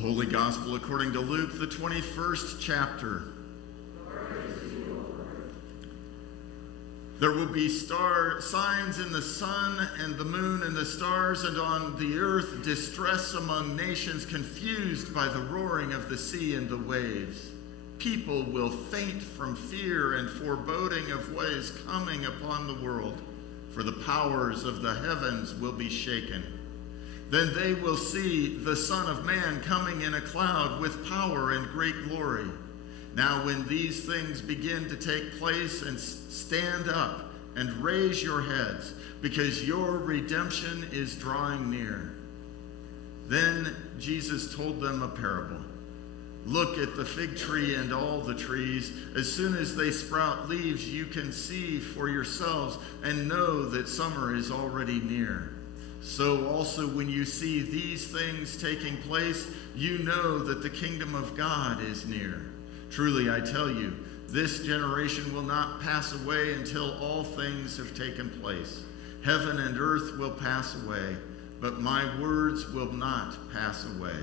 Holy Gospel according to Luke, the 21st chapter. There will be signs in the sun and the moon and the stars, and on the earth distress among nations, confused by the roaring of the sea and the waves. People will faint from fear and foreboding of what is coming upon the world, for the powers of the heavens will be shaken. Then they will see the Son of Man coming in a cloud with power and great glory. Now when these things begin to take place, and stand up and raise your heads, because your redemption is drawing near. Then Jesus told them a parable. Look at the fig tree and all the trees. As soon as they sprout leaves, you can see for yourselves and know that summer is already near. So also when you see these things taking place, you know that the kingdom of God is near. Truly I tell you, this generation will not pass away until all things have taken place. Heaven and earth will pass away, but my words will not pass away.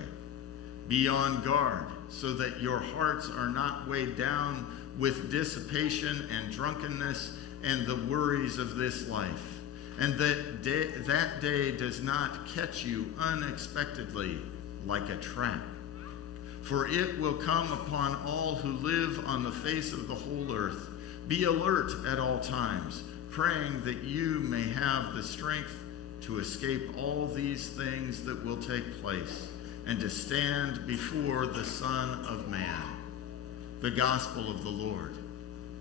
Be on guard, so that your hearts are not weighed down with dissipation and drunkenness and the worries of this life, and that day does not catch you unexpectedly like a trap. For it will come upon all who live on the face of the whole earth. Be alert at all times, praying that you may have the strength to escape all these things that will take place, and to stand before the Son of Man. The Gospel of the Lord.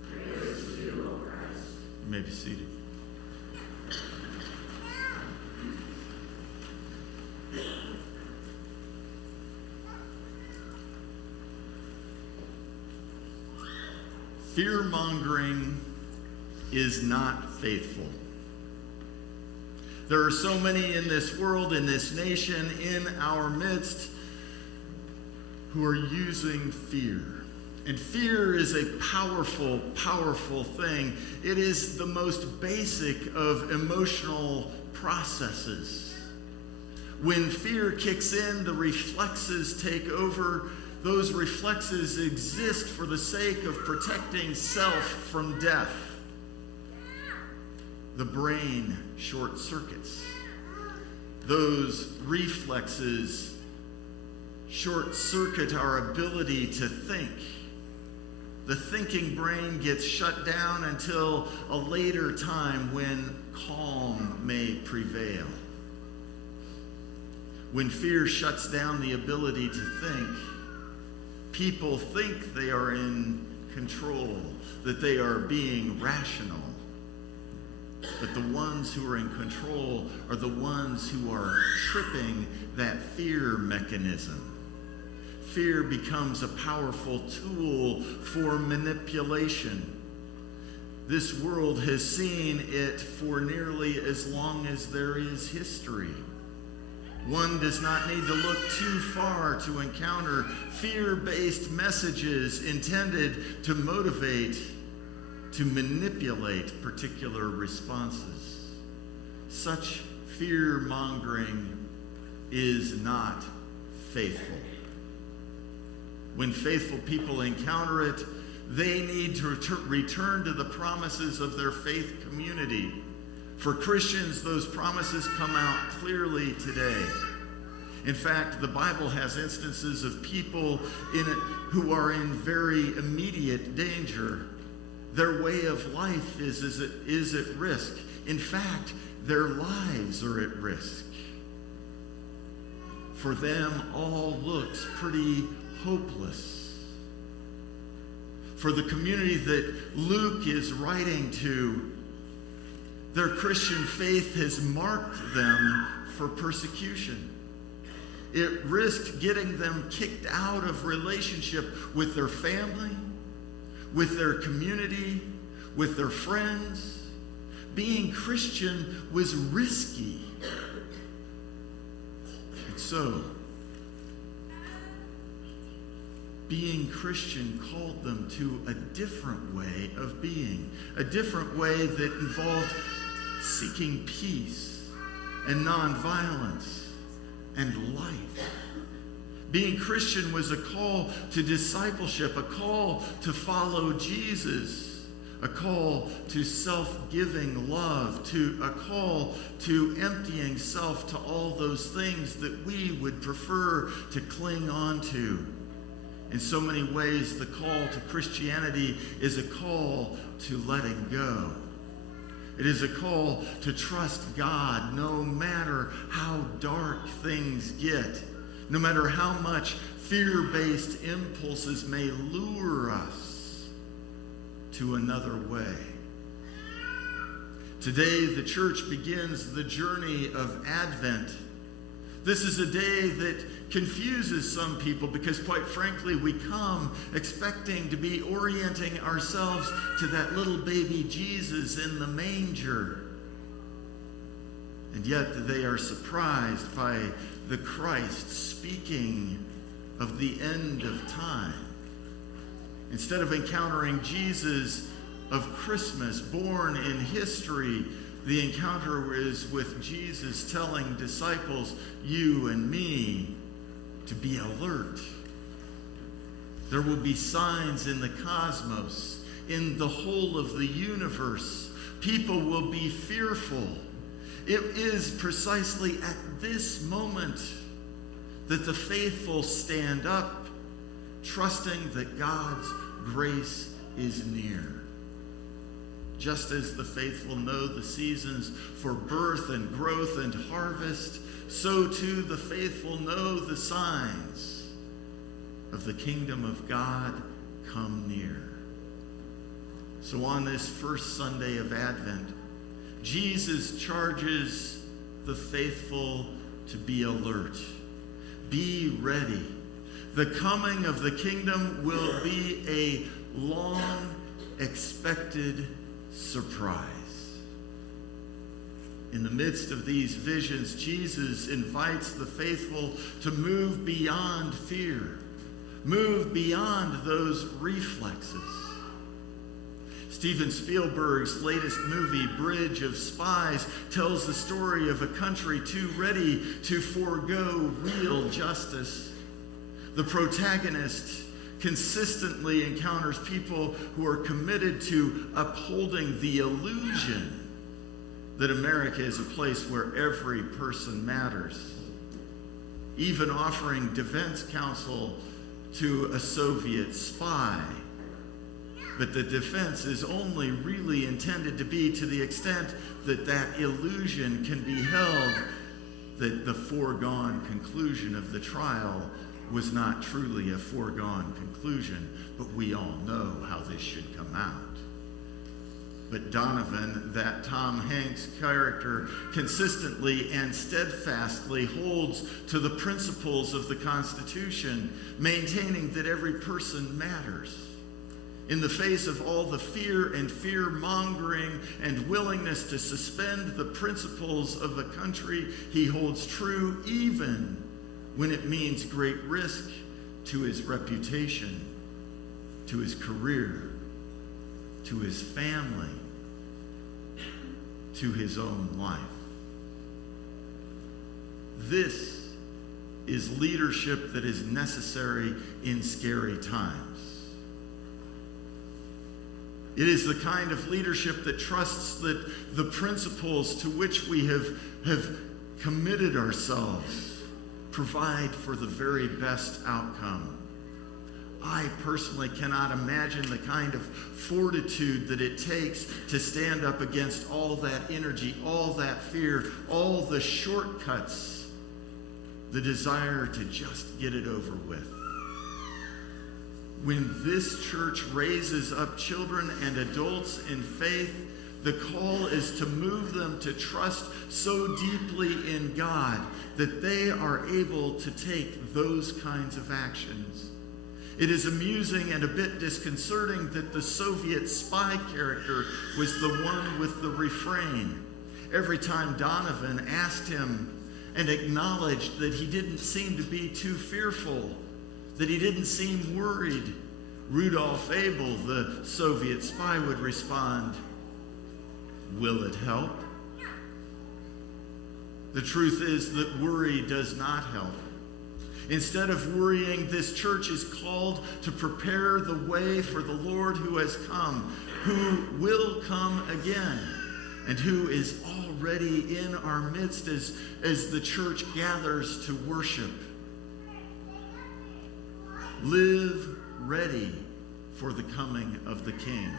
Praise to you, O Christ. You may be seated. Fear-mongering is not faithful. There are so many in this world, in this nation, in our midst, who are using fear. And fear is a powerful, powerful thing. It is the most basic of emotional processes. When fear kicks in, the reflexes take over. Those reflexes exist for the sake of protecting self from death. The brain short circuits. Those reflexes short circuit our ability to think. The thinking brain gets shut down until a later time when calm may prevail. When fear shuts down the ability to think, people think they are in control, that they are being rational. But the ones who are in control are the ones who are tripping that fear mechanism. Fear becomes a powerful tool for manipulation. This world has seen it for nearly as long as there is history. One does not need to look too far to encounter fear-based messages intended to motivate, to manipulate particular responses. Such fear-mongering is not faithful. When faithful people encounter it, they need to return to the promises of their faith community. For Christians, those promises come out clearly today. In fact, the Bible has instances of people in it who are in very immediate danger. Their way of life is at risk. In fact, their lives are at risk. For them, all looks pretty hopeless. For the community that Luke is writing to, their Christian faith has marked them for persecution. It risked getting them kicked out of relationship with their family, with their community, with their friends. Being Christian was risky. And so, being Christian called them to a different way of being, a different way that involved seeking peace and nonviolence and life. Being Christian was a call to discipleship, a call to follow Jesus, a call to self-giving love, a call to emptying self to all those things that we would prefer to cling on to. In so many ways, the call to Christianity is a call to letting go. It is a call to trust God no matter how dark things get, no matter how much fear-based impulses may lure us to another way. Today, the church begins the journey of Advent. This is a day that confuses some people because, quite frankly, we come expecting to be orienting ourselves to that little baby Jesus in the manger. And yet they are surprised by the Christ speaking of the end of time. Instead of encountering Jesus of Christmas, born in history, the encounter is with Jesus telling disciples, you and me, to be alert. There will be signs in the cosmos, in the whole of the universe. People will be fearful. It is precisely at this moment that the faithful stand up, trusting that God's grace is near. Just as the faithful know the seasons for birth and growth and harvest, so too the faithful know the signs of the kingdom of God come near. So on this first Sunday of Advent, Jesus charges the faithful to be alert. Be ready. The coming of the kingdom will be a long expected surprise. In the midst of these visions, Jesus invites the faithful to move beyond fear, move beyond those reflexes. Steven Spielberg's latest movie, Bridge of Spies, tells the story of a country too ready to forego real justice. The protagonist consistently encounters people who are committed to upholding the illusion that America is a place where every person matters, even offering defense counsel to a Soviet spy. But the defense is only really intended to be to the extent that that illusion can be held, that the foregone conclusion of the trial was not truly a foregone conclusion, but we all know how this should come out. But Donovan, that Tom Hanks character, consistently and steadfastly holds to the principles of the Constitution, maintaining that every person matters. In the face of all the fear and fear-mongering and willingness to suspend the principles of a country, he holds true even when it means great risk to his reputation, to his career, to his family, to his own life. This is leadership that is necessary in scary times. It is the kind of leadership that trusts that the principles to which we have committed ourselves provide for the very best outcome. I personally cannot imagine the kind of fortitude that it takes to stand up against all that energy, all that fear, all the shortcuts, the desire to just get it over with. When this church raises up children and adults in faith, the call is to move them to trust so deeply in God that they are able to take those kinds of actions. It is amusing and a bit disconcerting that the Soviet spy character was the one with the refrain. Every time Donovan asked him and acknowledged that he didn't seem to be too fearful, that he didn't seem worried, Rudolf Abel, the Soviet spy, would respond, "Will it help?" The truth is that worry does not help. Instead of worrying, this church is called to prepare the way for the Lord who has come, who will come again, and who is already in our midst as the church gathers to worship. Live ready for the coming of the King.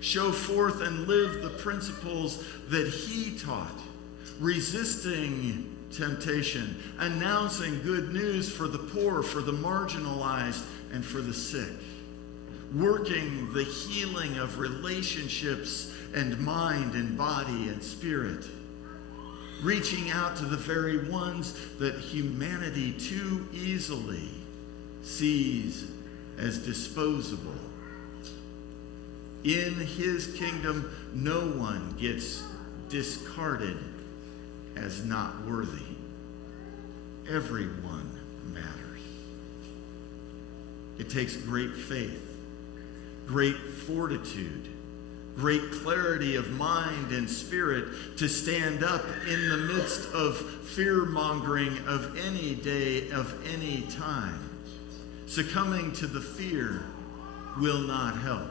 Show forth and live the principles that he taught, resisting temptation, announcing good news for the poor, for the marginalized, and for the sick, working the healing of relationships and mind and body and spirit, reaching out to the very ones that humanity too easily sees as disposable. In his kingdom, no one gets discarded as not worthy. Everyone matters. It takes great faith, great fortitude, great clarity of mind and spirit to stand up in the midst of fear-mongering of any day, of any time. Succumbing to the fear will not help.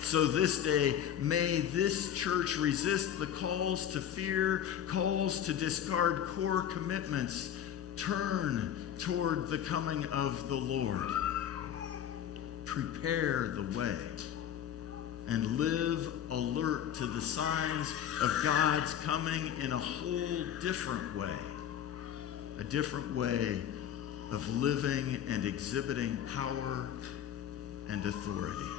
So this day, may this church resist the calls to fear, calls to discard core commitments, turn toward the coming of the Lord. Prepare the way and live alert to the signs of God's coming in a whole different way. A different way of living and exhibiting power and authority.